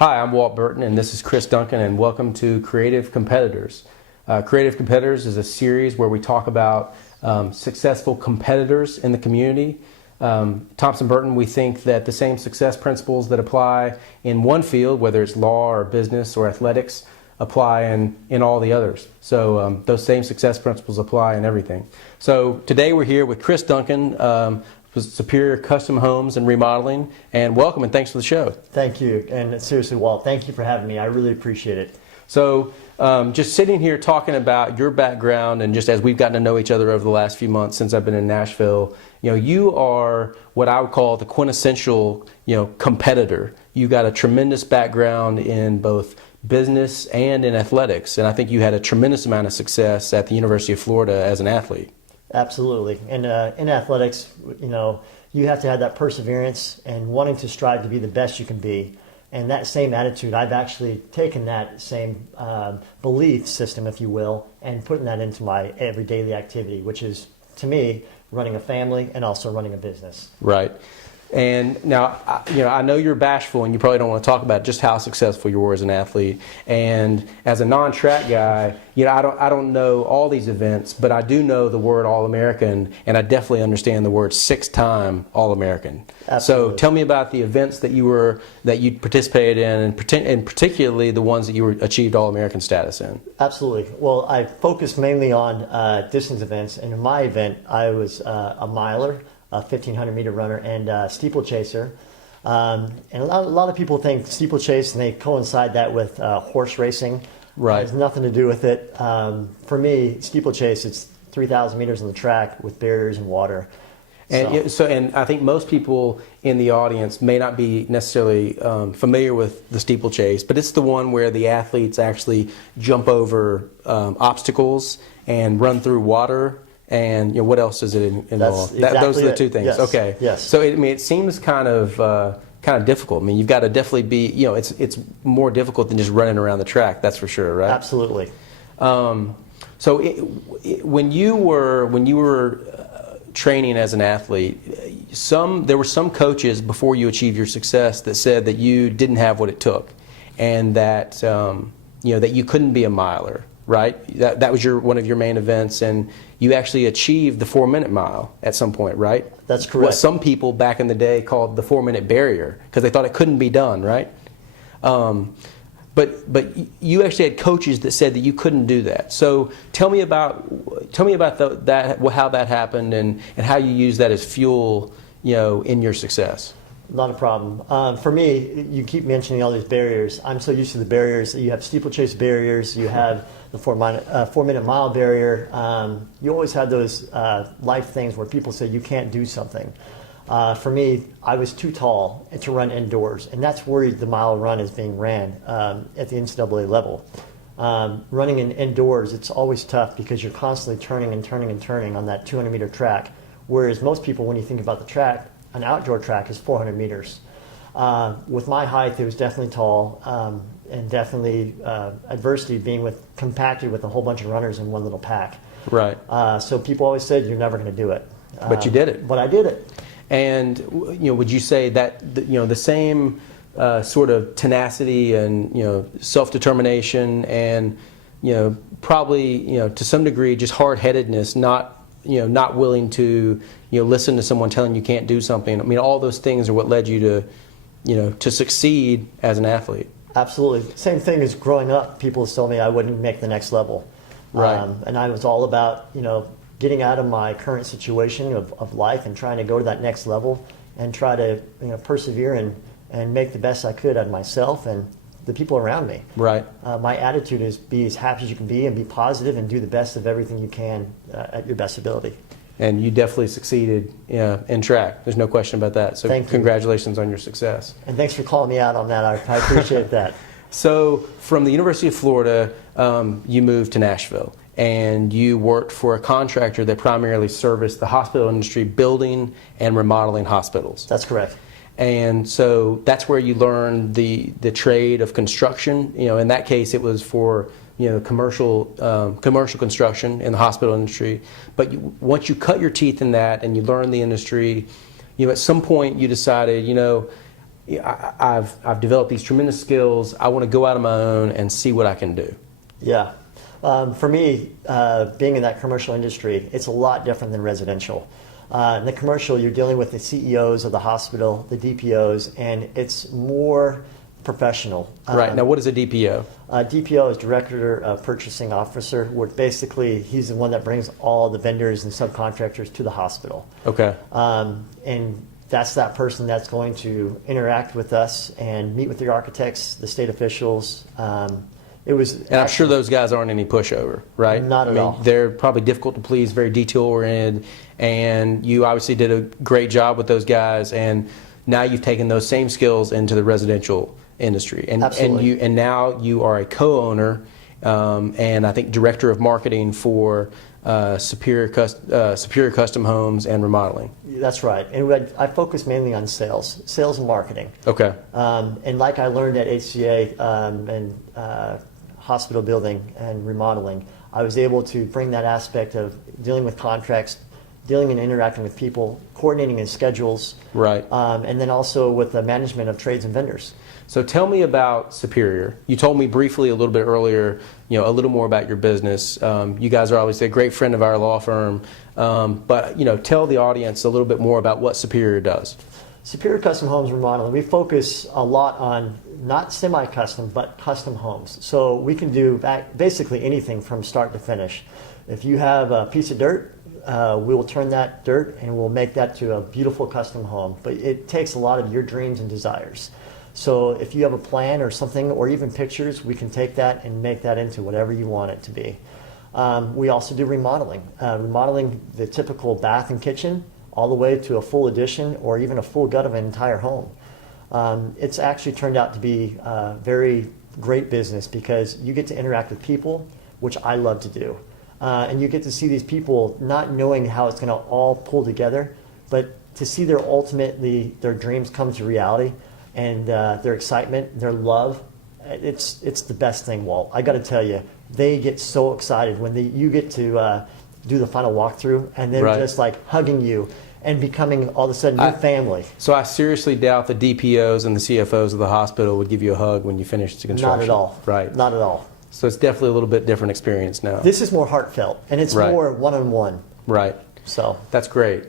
Hi, I'm Walt Burton, and this is Chris Duncan, and welcome to Creative Competitors. Creative Competitors is a series where we talk about successful competitors in the community. Thompson Burton, we think that the same success principles that apply in one field, whether it's law or business or athletics, apply in all the others. So those same success principles apply in everything. So today we're here with Chris Duncan, with Superior Custom Homes and Remodeling, and welcome and thanks for the show. Thank you, and seriously, Walt, thank you for having me. I really appreciate it. So just sitting here talking about your background, and just as we've gotten to know each other over the last few months since I've been in Nashville, you are what I would call the quintessential, competitor. You've got a tremendous background in both business and in athletics, and I think you had a tremendous amount of success at the University of Florida as an athlete. Absolutely. And in athletics, you have to have that perseverance and wanting to strive to be the best you can be. And that same attitude, I've actually taken that same belief system, if you will, and putting that into my every daily activity, which is, to me, running a family and also running a business. Right. And now, I know you're bashful and you probably don't want to talk about just how successful you were as an athlete. And as a non-track guy, I don't know all these events, but I do know the word All-American, and I definitely understand the word six-time All-American. Absolutely. So tell me about the events that you participated in, and particularly the ones that you achieved All-American status in. Absolutely. Well, I focused mainly on distance events, and in my event, I was a miler, a 1,500-meter runner, and a steeplechaser. And a lot of people think steeplechase, and they coincide that with horse racing. Right. It has nothing to do with it. For me, steeplechase, it's 3,000 meters on the track with barriers and water. And I think most people in the audience may not be necessarily familiar with the steeplechase, but it's the one where the athletes actually jump over obstacles and run through water. And what else does it involve? Those are the two things. Yes. Okay. Yes. So it seems kind of difficult. I mean, you've got to definitely be. It's more difficult than just running around the track. That's for sure, right? Absolutely. So when you were training as an athlete, there were some coaches before you achieved your success that said that you didn't have what it took, and that that you couldn't be a miler. Right? That was one of your main events, and you actually achieved the 4-minute mile at some point, right? That's correct. What some people back in the day called the 4-minute barrier, because they thought it couldn't be done, right? But you actually had coaches that said that you couldn't do that. So tell me about how that happened, and how you used that as fuel, in your success. Not a problem. For me, you keep mentioning all these barriers. I'm so used to the barriers. You have steeplechase barriers. You have the 4-minute mile barrier. You always had those life things where people say you can't do something. For me, I was too tall to run indoors, and that's where the mile run is being ran at the NCAA level. Running indoors, it's always tough because you're constantly turning and turning and turning on that 200-meter track, whereas most people, when you think about the track, an outdoor track is 400 meters. With my height, it was definitely tall, and definitely adversity being compacted with a whole bunch of runners in one little pack. Right. So people always said, you're never going to do it. But you did it. But I did it. And would you say that the same sort of tenacity and self-determination and probably to some degree just hard-headedness, not willing to listen to someone telling you can't do something. I mean, all those things are what led you to succeed as an athlete. Absolutely. Same thing as growing up. People told me I wouldn't make the next level. Right. And I was all about getting out of my current situation of life and trying to go to that next level and try to persevere and make the best I could out of myself and the people around me. Right. My attitude is be as happy as you can be and be positive and do the best of everything you can at your best ability. And you definitely succeeded in track. There's no question about that. So congratulations on your success. And thanks for calling me out on that. I appreciate that. So from the University of Florida, you moved to Nashville, and you worked for a contractor that primarily serviced the hospital industry, building and remodeling hospitals. That's correct. And so that's where you learned the trade of construction. In that case, it was for commercial construction in the hospital industry. But once you cut your teeth in that and you learn the industry, at some point you decided, I've developed these tremendous skills. I want to go out on my own and see what I can do. Yeah. For me, being in that commercial industry, it's a lot different than residential. In the commercial, you're dealing with the CEOs of the hospital, the DPOs, and it's more professional. Right. Now, what is a DPO? DPO is Director of Purchasing Officer, where basically he's the one that brings all the vendors and subcontractors to the hospital. Okay. And that's that person that's going to interact with us and meet with the architects, the state officials. And I'm sure those guys aren't any pushover, right? Not at all. They're probably difficult to please, very detail oriented, and you obviously did a great job with those guys. And now you've taken those same skills into the residential industry, and now you are a co-owner, and I think director of marketing for Superior Custom Homes and Remodeling. That's right. And I focus mainly on sales and marketing. Okay. And like I learned at HCA and hospital building and remodeling, I was able to bring that aspect of dealing with contracts, dealing and interacting with people, coordinating in schedules, right, and then also with the management of trades and vendors. So tell me about Superior. You told me briefly a little bit earlier, a little more about your business. You guys are obviously a great friend of our law firm, but tell the audience a little bit more about what Superior does. Superior Custom Homes Remodeling, we focus a lot on not semi-custom, but custom homes. So we can do basically anything from start to finish. If you have a piece of dirt, we will turn that dirt and we'll make that to a beautiful custom home. But it takes a lot of your dreams and desires. So if you have a plan or something, or even pictures, we can take that and make that into whatever you want it to be. We also do remodeling. Remodeling the typical bath and kitchen, all the way to a full addition or even a full gut of an entire home. It's actually turned out to be a very great business because you get to interact with people, which I love to do. And you get to see these people not knowing how it's going to all pull together, but to see their dreams come to reality, and their excitement, their love. It's the best thing, Walt. I got to tell you, they get so excited when you get to do the final walkthrough, and they're just like hugging you and becoming all of a sudden your family. So I seriously doubt the DPOs and the CFOs of the hospital would give you a hug when you finish the construction. Not at all. Right. Not at all. So it's definitely a little bit different experience now. This is more heartfelt, and it's more one-on-one. Right. So that's great.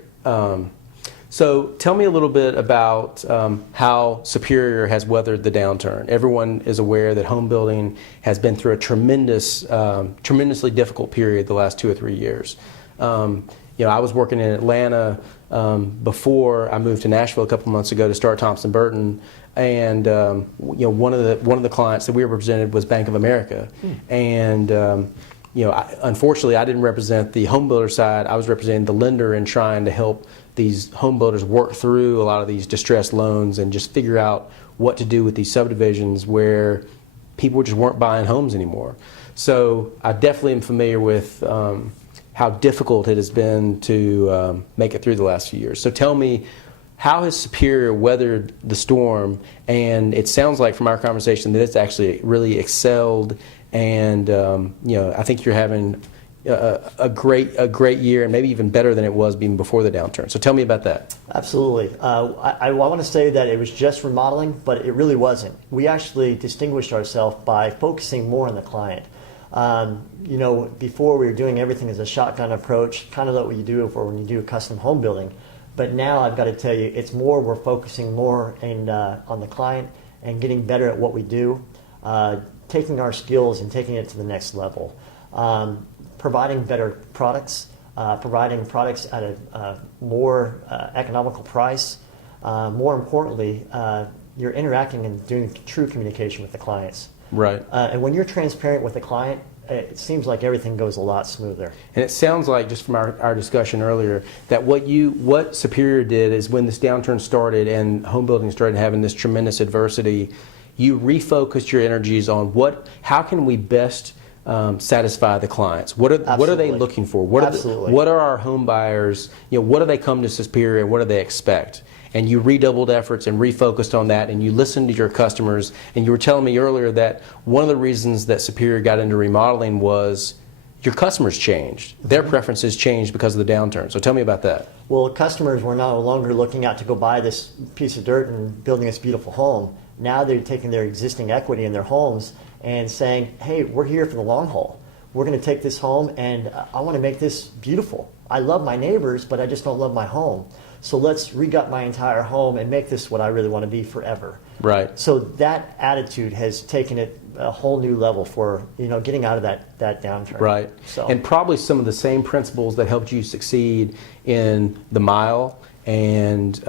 So tell me a little bit about how Superior has weathered the downturn. Everyone is aware that home building has been through a tremendously difficult period the last 2 or 3 years. I was working in Atlanta before I moved to Nashville a couple of months ago to start Thompson Burton, and one of the clients that we represented was Bank of America, and unfortunately I didn't represent the home builder side. I was representing the lender and trying to help these home builders work through a lot of these distressed loans and just figure out what to do with these subdivisions where people just weren't buying homes anymore. So I definitely am familiar with how difficult it has been to make it through the last few years. So tell me, how has Superior weathered the storm? And it sounds like from our conversation that it's actually really excelled, and I think you're having a great year, and maybe even better than it was even before the downturn. So tell me about that. Absolutely. I want to say that it was just remodeling, but it really wasn't. We actually distinguished ourselves by focusing more on the client. Before we were doing everything as a shotgun approach, kind of like what you do when you do custom home building. But now I've got to tell you, it's more, we're focusing more on the client and getting better at what we do, taking our skills and taking it to the next level. Providing better products, providing products at a more economical price. More importantly, you're interacting and doing true communication with the clients. Right. And when you're transparent with the client, it seems like everything goes a lot smoother. And it sounds like, just from our discussion earlier, that what Superior did is when this downturn started and home building started having this tremendous adversity, you refocused your energies on how can we best satisfy the clients? What are they looking for? What are our home buyers? What do they come to Superior, and what do they expect? And you redoubled efforts and refocused on that, and you listened to your customers. And you were telling me earlier that one of the reasons that Superior got into remodeling was your customers changed. Their preferences changed because of the downturn. So tell me about that. Well, customers were no longer looking out to go buy this piece of dirt and building this beautiful home. Now they're taking their existing equity in their homes and saying, hey, we're here for the long haul. We're going to take this home and I want to make this beautiful. I love my neighbors, but I just don't love my home. So let's re-gut my entire home and make this what I really want to be forever. Right. So that attitude has taken it a whole new level for getting out of that downturn. Right. So. And probably some of the same principles that helped you succeed in the mile and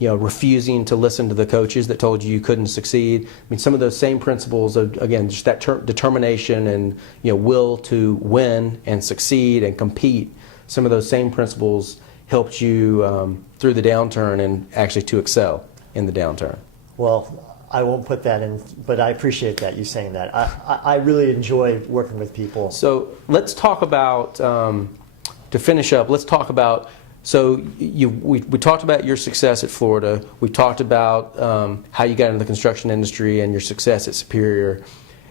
refusing to listen to the coaches that told you couldn't succeed. I mean, some of those same principles of, again, just that determination and will to win and succeed and compete. Some of those same principles helped you through the downturn and actually to excel in the downturn. Well, I won't put that in, but I appreciate that, you saying that. I really enjoy working with people. So let's talk about, to finish up, let's talk about, so we talked about your success at Florida. We talked about how you got into the construction industry and your success at Superior.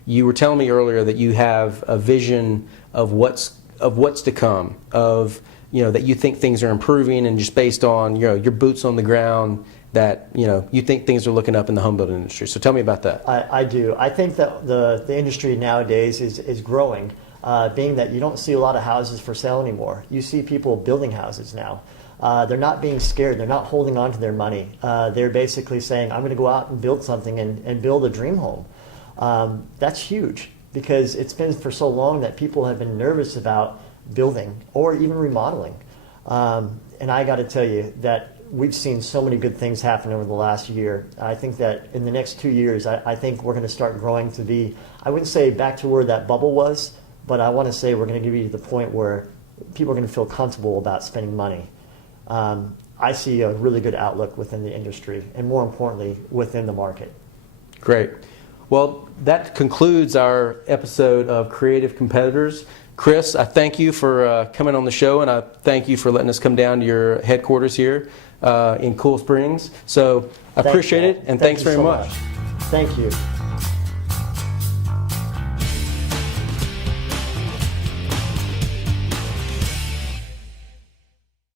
You were telling me earlier that you have a vision of what's to come, that you think things are improving, and just based on your boots on the ground, that you think things are looking up in the home building industry. So tell me about that. I do. I think that the industry nowadays is growing, being that you don't see a lot of houses for sale anymore. You see people building houses now. They're not being scared. They're not holding on to their money. They're basically saying, I'm going to go out and build something and build a dream home. That's huge, because it's been for so long that people have been nervous about building or even remodeling. And I got to tell you that we've seen so many good things happen over the last year. I think that in the next 2 years, I think we're going to start growing to be, I wouldn't say back to where that bubble was, but I want to say we're going to be to the point where people are going to feel comfortable about spending money. I see a really good outlook within the industry, and more importantly, within the market. Great. Well, that concludes our episode of Creative Competitors. Chris, I thank you for coming on the show, and I thank you for letting us come down to your headquarters here in Cool Springs. So I appreciate it, and thanks very much. Thank you.